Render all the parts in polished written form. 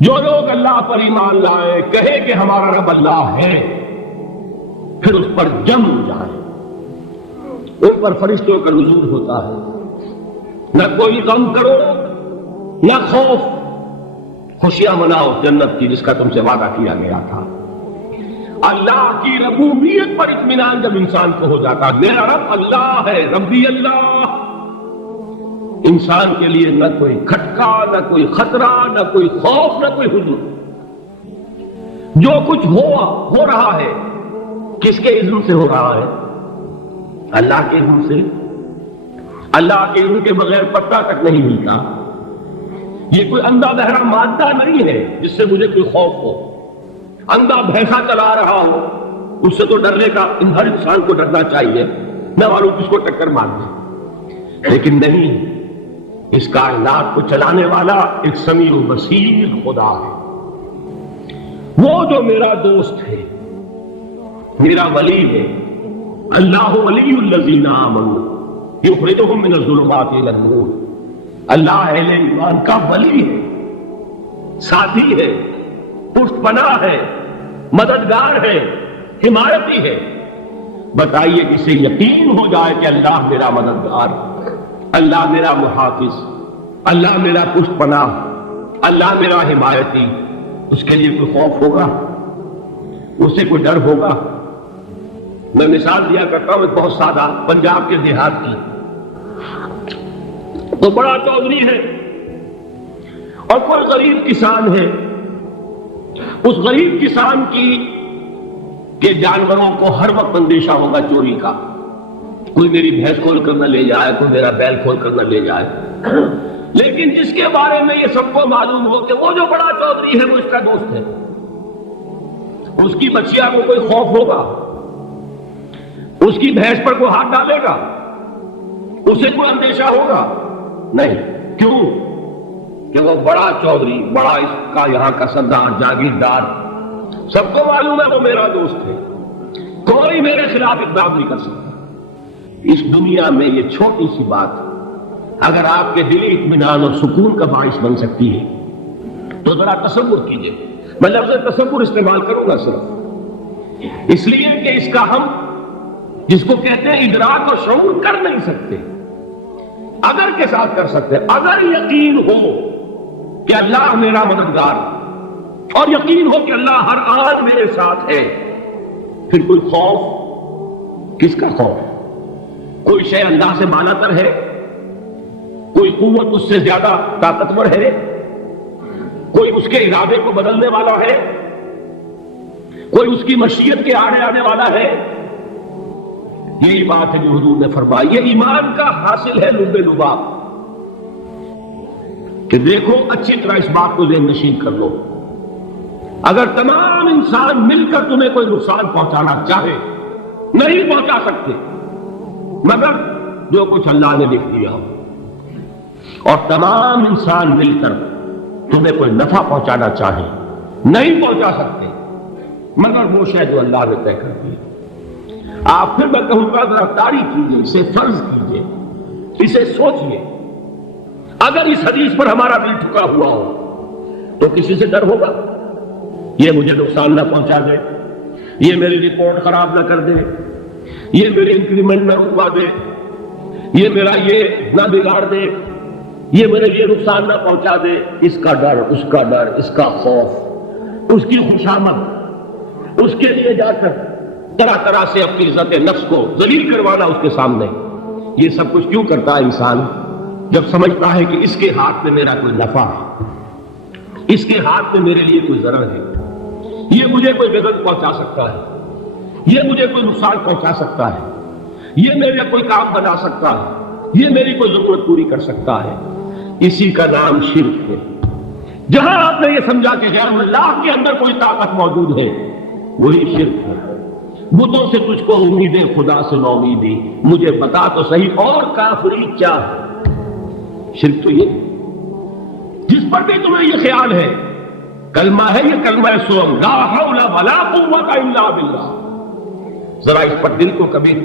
جو لوگ اللہ پر ایمان لائے، کہے کہ ہمارا رب اللہ ہے، پھر اس پر جم جائے، ان پر فرشتوں کا نزول ہوتا ہے، نہ کوئی غم کرو نہ خوف، خوشیاں مناؤ جنت کی جس کا تم سے وعدہ کیا گیا تھا۔ اللہ کی ربوبیت پر اطمینان جب انسان کو ہو جاتا، میرا رب اللہ ہے، ربی اللہ، انسان کے لیے نہ کوئی کھٹکا، نہ کوئی خطرہ، نہ کوئی خوف، نہ کوئی حزن۔ جو کچھ ہو رہا ہے کس کے اذن سے ہو رہا ہے؟ اللہ کے اذن سے۔ اللہ کے اذن کے بغیر پتہ تک نہیں ملتا۔ یہ کوئی اندھا بہرا مادہ نہیں ہے جس سے مجھے کوئی خوف ہو۔ اندھا بھینسا چلا رہا ہو اس سے تو ڈرنے کا ہر انسان کو ڈرنا چاہیے، نہ معلوم کس کو ٹکر مار دے، لیکن نہیں، اس کائنات کو چلانے والا ایک سمیع و بصیر خدا ہے۔ وہ جو میرا دوست ہے، میرا ولی ہے، اللہ ولی الذین آمنوا یخرجہم من الظلمات الی النور۔ اللہ اہل ایمان کا ولی ہے، ساتھی ہے، پشت پناہ ہے، مددگار ہے، حمایتی ہے۔ بتائیے کسے یقین ہو جائے کہ اللہ میرا مددگار، اللہ میرا محافظ، اللہ میرا پشت پناہ، اللہ میرا حمایتی، اس کے لیے کوئی خوف ہوگا؟ اسے کوئی ڈر ہوگا؟ میں مثال دیا کرتا ہوں ایک بہت سادہ، پنجاب کے دیہات کی۔ تو بڑا چودھری ہے اور کوئی غریب کسان ہے، اس غریب کسان کے جانوروں کو ہر وقت اندیشہ ہوگا چوری کا، کوئی میری بھینس کھول کر نہ لے جائے، کوئی میرا بیل کھول کر نہ لے جائے۔ لیکن جس کے بارے میں یہ سب کو معلوم ہو کہ وہ جو بڑا چودھری ہے وہ اس کا دوست ہے، اس کی بچیا کو کوئی خوف ہوگا؟ اس کی بھینس پر کوئی ہاتھ ڈالے گا؟ اسے کوئی اندیشہ ہوگا؟ نہیں۔ کیوں؟ کہ وہ بڑا چودھری، بڑا اس کا یہاں کا سردار، جاگیردار، سب کو معلوم ہے وہ میرا دوست ہے، کوئی میرے خلاف اقدام نہیں کر سکتا۔ اس دنیا میں یہ چھوٹی سی بات اگر آپ کے دلی اطمینان اور سکون کا باعث بن سکتی ہے تو ذرا تصور کیجئے۔ میں لفظ تصور استعمال کروں گا صرف اس لیے کہ اس کا ہم جس کو کہتے ہیں ادراک اور شعور کر نہیں سکتے، اگر کے ساتھ کر سکتے۔ اگر یقین ہو کہ اللہ میرا مددگار اور یقین ہو کہ اللہ ہر آن میرے ساتھ ہے، پھر کوئی خوف؟ کس کا خوف؟ کوئی شے اللہ سے بالا تر ہے؟ کوئی قوت اس سے زیادہ طاقتور ہے؟ کوئی اس کے ارادے کو بدلنے والا ہے؟ کوئی اس کی مشیت کے آڑے آنے والا ہے؟ یہی بات ہے جو حضور نے فرمائی، یہ ایمان کا حاصل ہے لب لباب، کہ دیکھو اچھی طرح اس بات کو ذہن نشین کر لو، اگر تمام انسان مل کر تمہیں کوئی نقصان پہنچانا چاہے نہیں پہنچا سکتے، مگر جو کچھ اللہ نے لکھ دیا ہو، اور تمام انسان مل کر تمہیں کوئی نفع پہنچانا چاہے نہیں پہنچا سکتے، مگر وہ شے جو اللہ نے طے کر دی۔ آپ پھر میں کہوں گا ذرا طاری کیجئے، اسے فرض کیجئے، اسے سوچئے، اگر اس حدیث پر ہمارا دل ٹھکا ہوا ہو تو کسی سے ڈر ہوگا؟ یہ مجھے نقصان نہ پہنچا دے، یہ میری رپورٹ خراب نہ کر دے، یہ میری انکریمنٹ نہ رکوا دے، یہ میرا یہ نہ بگاڑ دے، یہ میرے لیے نقصان نہ پہنچا دے۔ اس کا ڈر، اس کا ڈر، اس کا خوف، اس کی خوشامد، اس کے لیے جا کر طرح طرح سے اپنی عزت نفس کو ذلیل کروانا اس کے سامنے، یہ سب کچھ کیوں کرتا ہے انسان؟ جب سمجھتا ہے کہ اس کے ہاتھ میں میرا کوئی نفع ہے، اس کے ہاتھ میں میرے لیے کوئی ضرر ہے، یہ مجھے کوئی غضب پہنچا سکتا ہے، یہ مجھے کوئی نقصان پہنچا سکتا ہے، یہ میرے کوئی کام بنا سکتا ہے، یہ میری کوئی ضرورت پوری کر سکتا ہے، اسی کا نام شرک ہے۔ جہاں آپ نے یہ سمجھا کہ غیر اللہ کے اندر کوئی طاقت موجود ہے، وہی شرک ہے۔ بتوں سے تجھ کو امیدیں، خدا سے نو امیدی، مجھے بتا تو صحیح اور کافری کیا ہے؟ شرک تو یہ جس پر بھی تمہیں یہ خیال ہے کلمہ ہے، یہ کلمہ سوم، لا حول ولا قوت الا باللہ، ذرا اس پر دل کو کبھی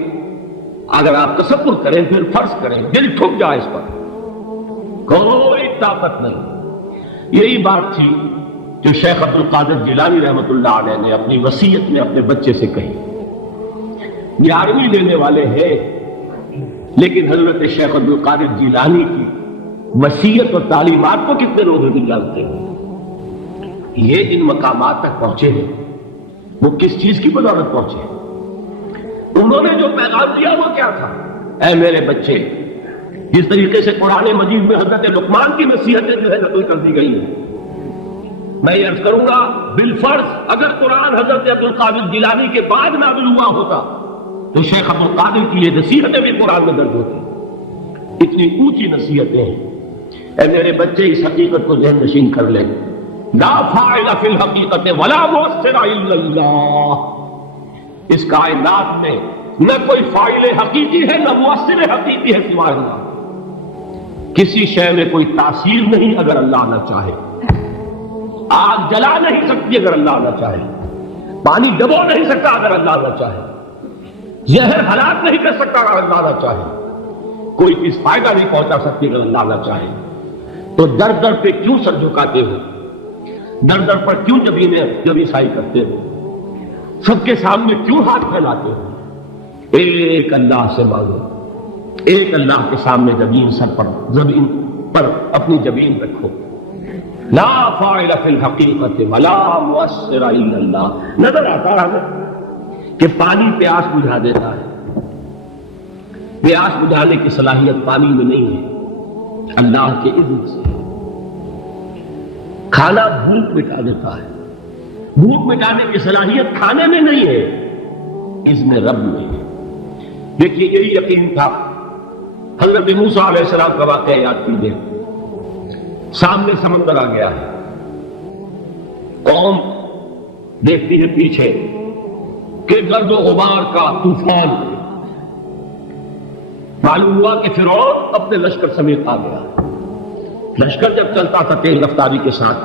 اگر آپ تصور کریں، پھر فرض کریں، دل ٹھک جائے، اس پر کوئی طاقت نہیں۔ یہی بات تھی جو شیخ عبد القادر جیلانی رحمۃ اللہ علیہ نے اپنی وصیت میں اپنے بچے سے کہی. 11ویں لینے والے ہیں لیکن حضرت شیخ عبد القادر جیلانی کی وصیت اور تعلیمات کو کتنے لوگ نہیں جانتے ہیں. یہ ان مقامات تک پہنچے ہیں وہ کس چیز کی بدولت پہنچے؟ انہوں نے جو پیغام دیا وہ کیا تھا؟ اے میرے بچے، جس طریقے سے قرآن مجید میں حضرت لقمان کی نصیحتیں جو ہے نقل کر دی گئی ہیں، میں یہ عرض کروں گا بالفرض اگر قرآن حضرت عبد القادر جیلانی کے بعد نازل ہوا ہوتا تو شیخ عبد القادر کی یہ نصیحتیں بھی قرآن میں درج ہوتی. اتنی اونچی نصیحتیں ہیں. اے میرے بچے، اس حقیقت کو ذہن نشین کر لیں، لا فاعل فی الحقیقت ولا مؤثر الا اللہ. اس کائنات میں نہ کوئی فاعل حقیقی ہے نہ مؤثر حقیقی ہے سوائے اللہ. کسی شے میں کوئی تاثیر نہیں اگر اللہ نہ چاہے. آگ جلا نہیں سکتی اگر اللہ نہ چاہے. پانی ڈبو نہیں سکتا اگر اللہ نہ چاہے. زہر ہلاک نہیں کر سکتا اگر اللہ نہ چاہے. کوئی چیز فائدہ نہیں پہنچا سکتی اگر اللہ نہ چاہے. تو در در پہ کیوں سر جھکاتے ہو؟ در در پر کیوں جبیں سائی کرتے ہو؟ سب کے سامنے کیوں ہاتھ پھیلاتے ہو؟ ایک اللہ سے مانگو. ایک اللہ کے سامنے زمین پر اپنی جبین رکھو. لا فاعل فی الحقیقت ولا مؤثر الا اللہ. نظر آتا ہے کہ پانی پیاس بجھا دیتا ہے. پیاس بجھانے کی صلاحیت پانی میں نہیں ہے، اللہ کے اذن سے. کھانا بھوک مٹا دیتا ہے. بھوک مٹانے کی صلاحیت کھانے میں نہیں ہے، اذن رب میں ہے. دیکھیے یہی یقین تھا. حضرت موسیٰ علیہ السلام کا واقعہ یاد کیجیے. سامنے سمندر آ گیا ہے. قوم دیکھتی ہے پیچھے کہ گرد و غبار کا طوفان. معلوم ہوا کہ فرعون اپنے لشکر سمیت آ گیا. لشکر جب چلتا تھا تیز رفتاری کے ساتھ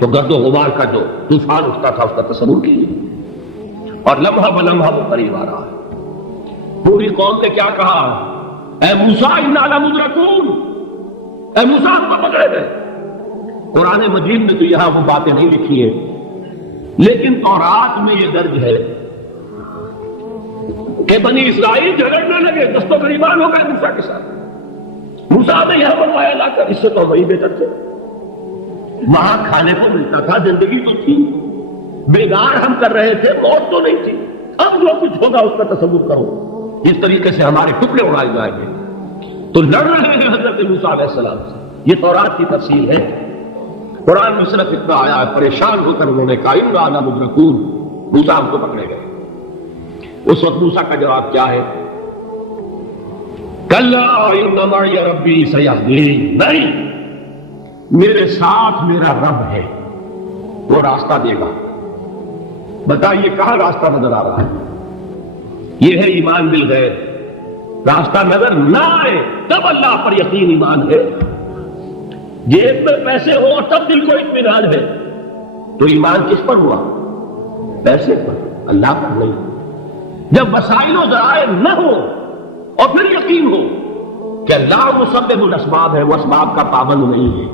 تو گرد و غبار کا جو طوفان اٹھتا تھا اس کا تصور کیجیے. اور لمحہ بلمحہ وہ قریب آ رہا ہے. پوری قوم نے کیا کہا؟ اے موسیٰ انا لمدرکون. اے موسیٰ ہم کو پکڑے گئے. قرآن مجید میں تو یہاں وہ باتیں نہیں لکھی ہیں لیکن تورات میں یہ درج ہے کہ بنی اسرائیل جھگڑنے لگے، دست و گریبان ہو گئے موسیٰ کے ساتھ. موسیٰ نے یہاں بنوایا لا کر، اس سے تو وہی بہتر تھے. وہاں کھانے کو ملتا تھا، زندگی تو تھی. بیگار ہم کر رہے تھے، موت تو نہیں تھی. اب جو کچھ ہوگا اس کا تصور کرو. اس طریقے سے ہمارے ٹکڑے اڑائے جائیں گے. تو لڑ رہے ہیں حضرت موسیٰ علیہ السلام سے. یہ تورات کی تفصیل ہے. قرآن میں صرف اتنا آیا ہے، پریشان ہو کر انہوں نے کہا انا لمدرکون. موسیٰ ہم کو پکڑے گئے. اس وقت موسیٰ کا جواب کیا ہے؟ کلا ان معی ربی سیہدین. نہیں، میرے ساتھ میرا رب ہے، وہ راستہ دے گا. بتائیے کہاں راستہ نظر آ رہا ہے؟ یہ ہے ایمان بالغیب. راستہ نظر نہ آئے تب اللہ پر یقین ایمان ہے. جیب میں پیسے ہو اور تب دل کو اطمینان ہے تو ایمان کس پر ہوا؟ پیسے پر، اللہ پر نہیں. جب وسائل و ذرائع نہ ہو اور پھر یقین ہو کہ اللہ مسبب الاسباب ہے، وہ اسباب کا پابند نہیں ہے،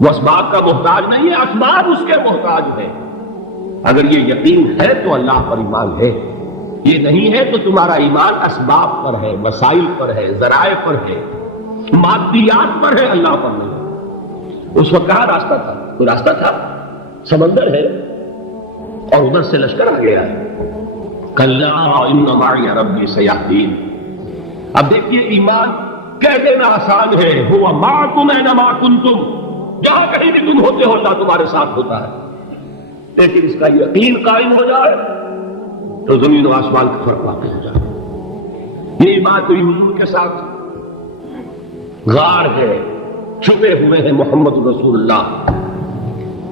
وہ اسباب کا محتاج نہیں ہے، اسباب اس کے محتاج ہے. اگر یہ یقین ہے تو اللہ پر ایمان ہے. یہ نہیں ہے تو تمہارا ایمان اسباب پر ہے، وسائل پر ہے، ذرائع پر ہے، مادیات پر ہے، اللہ پر نہیں. اس وقت کہاں راستہ تھا؟ کوئی راستہ تھا؟ سمندر ہے اور ادھر سے لشکر آ گیا ہے. کلا ان معی ربی سیہدین. اب دیکھیے ایمان کہہ دینا آسان ہے، ہوا معکم اینما کنتم. جہاں کہیں بھی تم ہوتے ہو اللہ تمہارے ساتھ ہوتا ہے. لیکن اس کا یقین قائم ہو جائے تو زمین و آسمان کا فرق واقع ہو جائے. یہ ایمان تو حضور کے ساتھ غار ہے، چھپے ہوئے ہیں محمد رسول اللہ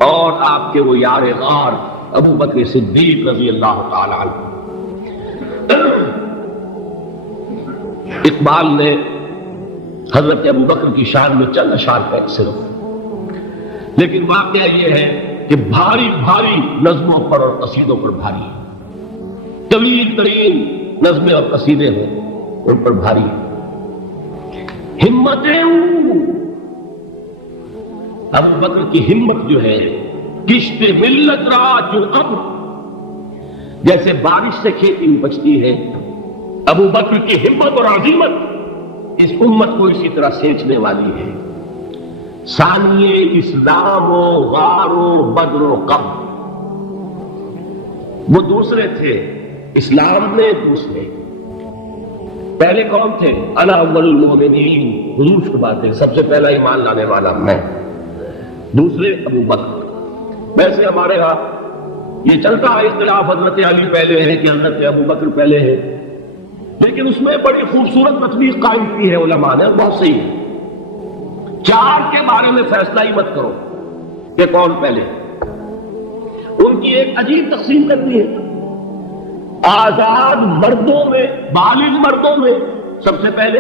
اور آپ کے وہ یار غار ابو بکر صدیق رضی اللہ تعالی عنہ. اقبال نے حضرت ابو بکر کی شان میں چند اشعار پہ صرف، لیکن واقعہ یہ ہے کہ بھاری بھاری نظموں پر اور قصیدوں پر بھاری، طویل ترین نظمیں اور قصیدے ہیں ان پر بھاری. ہمتیں ابو بکر کی ہمت جو ہے کشت ملت را جو اب، جیسے بارش سے کھیتی بچتی ہے، ابو بکر کی ہمت اور عزیمت اس امت کو اسی طرح سینچنے والی ہے۔ ثانیے اسلام و غار و بدر و قبر، وہ دوسرے تھے، اسلام میں دوسرے۔ پہلے کون تھے؟ انا اول المؤمنین، حضور فرماتے ہیں سب سے پہلا ایمان لانے والا میں، دوسرے ابو بکر۔ ویسے ہمارے ہاں یہ چلتا ہے اختلاف، حضرت علی پہلے ہے کہ حضرت ابو بکر پہلے ہے، لیکن اس میں بڑی خوبصورت تفریق قائم کی ہے علماء نے، بہت صحیح ہے۔ چار کے بارے میں فیصلہ ہی مت کرو کہ کون پہلے، ان کی ایک عجیب تقسیم کرتی ہے۔ آزاد مردوں میں، بالغ مردوں میں سب سے پہلے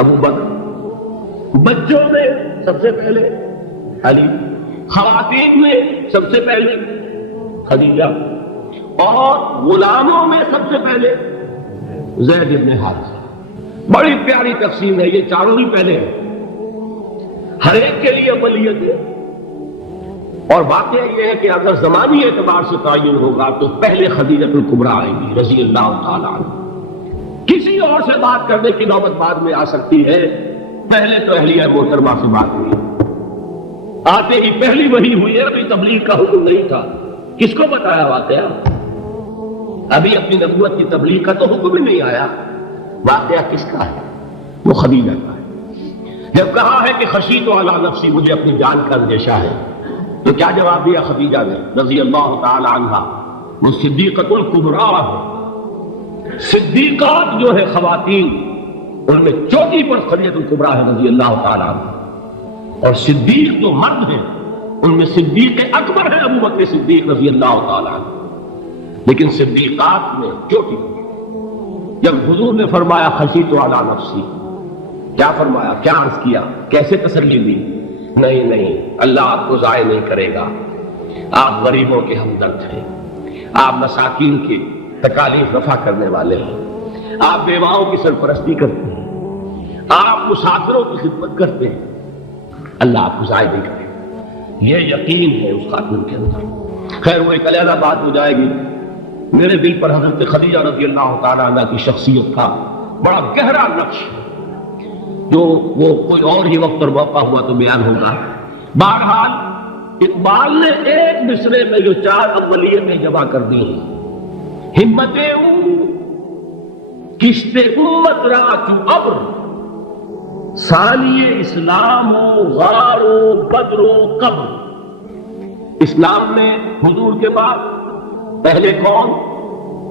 ابو بکر، بچوں میں سب سے پہلے علی، خواتین میں سب سے پہلے خدیجہ، اور غلاموں میں سب سے پہلے زید بن حارثہ۔ بڑی پیاری تقسیم ہے، یہ چاروں ہی پہلے ہیں، ہر ایک کے لیے اولیت ہے۔ اور واقعہ یہ ہے کہ اگر زمانی اعتبار سے تعین ہوگا تو پہلے خدیجہ الکبریٰ آئے گی رضی اللہ تعالیٰ عنہ، کسی اور سے بات کرنے کی نوبت بعد میں آ سکتی ہے، پہلے تو اہلیہ محترمہ سے بات ہوئی، آتے ہی پہلی وحی ہوئی ہے، ابھی تبلیغ کا حکم نہیں تھا، کس کو بتایا واقعہ؟ ابھی اپنی نبوت کی تبلیغ کا تو حکم ہی نہیں آیا، واقعہ کس کا ہے؟ وہ خدیجہ کا ہے۔ جب کہا ہے کہ خشیت علی نفسی، مجھے اپنی جان کا اندیشہ ہے، تو کیا جواب دیا خدیجہ نے رضی اللہ تعالی عنہا؟ وہ صدیقۃ الکبریٰ ہے، صدیقات جو ہے خواتین ان میں چوٹی پر خدیجہ الکبریٰ ہے رضی اللہ تعالی عنہا، اور صدیق جو مرد ہیں ان میں صدیق اکبر ہے ابو بکر صدیق رضی اللہ تعالی عنہ، لیکن صدیقات میں چوٹی پر۔ جب حضور نے فرمایا خشیت علی نفسی، کیا فرمایا، کیا عرض کیا، کیسے تسلی دی؟ نہیں نہیں، اللہ آپ کو ضائع نہیں کرے گا، آپ غریبوں کے ہمدرد ہیں، آپ مساکین کی تکالیف رفع کرنے والے ہیں، آپ بیواؤں کی سرپرستی کرتے ہیں، آپ مسافروں کی خدمت کرتے ہیں، اللہ آپ کو ضائع نہیں کرے گا۔ یہ یقین ہے اس خاتون کے اندر۔ خیر وہ ایک علیحدہ بات ہو جائے گی۔ میرے دل پر حضرت خدیجہ رضی اللہ تعالیٰ عنہ کی شخصیت کا بڑا گہرا نقش ہے، جو وہ کوئی اور ہی وقت اور موقع ہوا تو بیان ہوگا۔ بہرحال اقبال نے ایک مصرے میں جو چار اولیے میں جمع کر دی ہیں، ہمتیں کشت امت را چو ابر، ثانی اسلام و غار و بدر و قبر۔ اسلام میں حضور کے بعد پہلے کون؟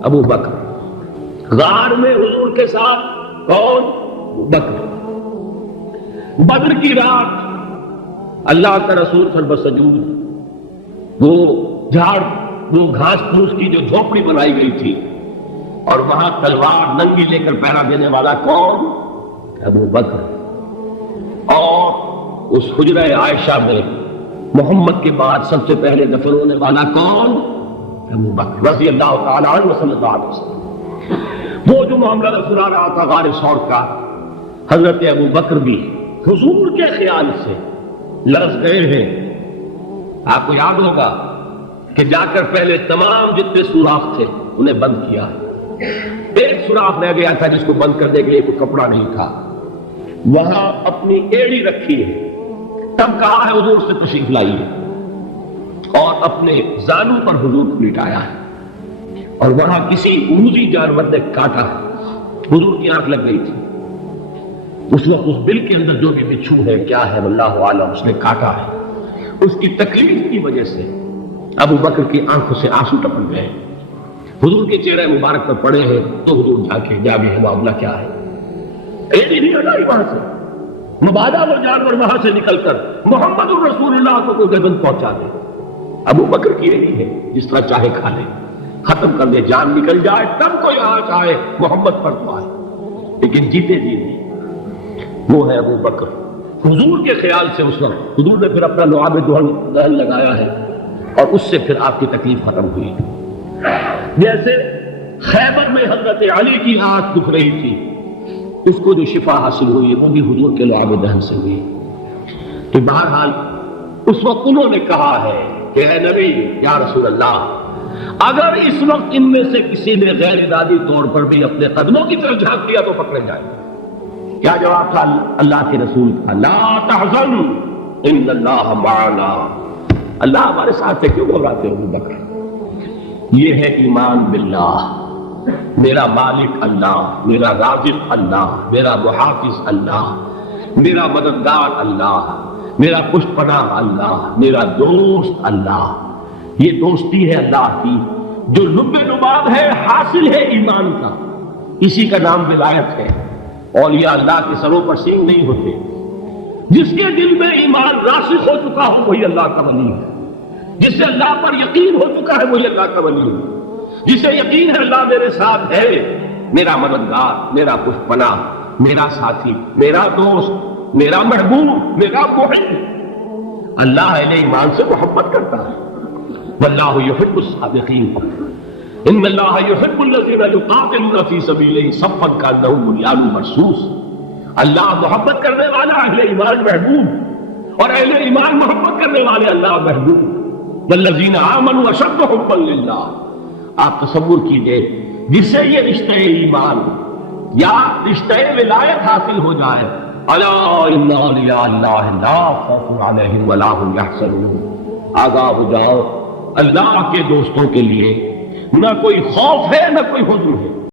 ابو بکر۔ غار میں حضور کے ساتھ کون؟ بکر۔ بدر کی رات اللہ کا رسول سربسجود، وہ گھاس پھوس کی جو جھوپڑی بنائی گئی تھی، اور وہاں تلوار ننگی لے کر پہرا دینے والا کون؟ ابو بکر۔ اور اس حجرہ عائشہ میں محمد کے بعد سب سے پہلے دفن ہونے والا کون؟ ابو بکر رضی اللہ تعالیٰ عنہ صلی اللہ علیہ وسلم۔ وہ جو معاملہ سنا رہا تھا غار ثور کا، حضرت ابو بکر بھی حضور کے خیال سے لرز گئے ہیں۔ آپ کو یاد ہوگا کہ جا کر پہلے تمام جتنے سوراخ تھے انہیں بند کیا، ایک سوراخ رہ گیا تھا جس کو بند کرنے کے لیے کوئی کپڑا نہیں تھا، وہاں اپنی ایڑی رکھی ہے، تب کہا ہے حضور سے تشریف لائیے، اور اپنے زانو پر حضور کو لٹایا ہے، اور وہاں کسی موذی جانور نے کاٹا ہے، حضور کی آنکھ لگ گئی تھی، اس وقت اس بل کے اندر جو بھی بچھو ہے کیا ہے واللہ عالم، اس نے کاٹا ہے، اس کی تکلیف کی وجہ سے ابو بکر کی آنکھوں سے آنسو ٹپک گئے، حضور کے چہرے مبارک پر پڑے ہیں، تو حضور جا بھی معاملہ کیا ہے، ایڑی نہیں ہٹائی وہاں سے، مبادا وہ جانور وہاں سے نکل کر محمد الرسول اللہ کو کوئی گردن پہنچا دے، ابو بکر کی ایڑی ہے، جس طرح چاہے کھا لے، ختم کر دے، جان نکل جائے تب کوئی آج آئے محمد پر تو آئے، لیکن جیتے جی نہیں، وہ ہے ابو بکر۔ حضور کے خیال سے اس وقت حضور نے پھر اپنا لعاب دہن لگایا ہے، اور اس سے پھر آپ کی تکلیف ختم ہوئی۔ جیسے خیبر میں حضرت علی کی آنکھ دکھ رہی تھی، اس کو جو شفا حاصل ہوئی وہ بھی حضور کے لعاب دہن سے ہوئی۔ تو بہرحال اس وقت انہوں نے کہا ہے کہ اے نبی یا رسول اللہ، اگر اس وقت ان میں سے کسی نے غیر ارادی طور پر بھی اپنے قدموں کی طرف جھانک دیا تو پکڑے جائیں۔ کیا جواب تھا اللہ کے رسول کا؟ لا تحزن ان اللہ معنا، اللہ ہمارے ساتھ ہے، کیوں گھبراتے ہو ابو بکر؟ یہ ہے ایمان باللہ، میرا مالک اللہ، میرا رازق اللہ، میرا محافظ اللہ، میرا مددگار اللہ، میرا پشت پناہ اللہ، میرا دوست اللہ۔ یہ دوستی ہے اللہ کی جو لب لباب ہے، حاصل ہے ایمان کا، اسی کا نام ولایت ہے۔ اولیاء اللہ کے سروں پر سینگ نہیں ہوتے، جس کے دل میں ایمان راسخ ہو چکا ہو وہی اللہ کا ولی ہے، جس سے اللہ پر یقین ہو چکا ہے وہی اللہ کا ولی ہے، جسے یقین ہے اللہ میرے ساتھ ہے، میرا مددگار، میرا پشت پناہ، میرا ساتھی، میرا دوست، میرا محبوب، میرا محب۔ اللہ اہل ایمان سے محبت کرتا ہے۔ واللہ یحب الصادقین، ان اللہ یحب الذین یقاتلون فی سبیلہ صفا کانہم بنیان مرصوص۔ اللہ محبت کرنے والا، اہل ایمان محبوب، اور اہل ایمان محبت کرنے والے اللہ محبوب۔ والذین آمنوا اشد حبا للہ۔ آپ تصور کیجئے جسے یہ رشتہ ایمان یا رشتہ ولایت حاصل ہو جائے، الا ان اولیاء اللہ لا خوف علیہم ولا هم یحزنون، آگاہ ہو جاؤ اللہ کے دوستوں کے لیے نہ کوئی خوف ہے نہ کوئی حزن ہے۔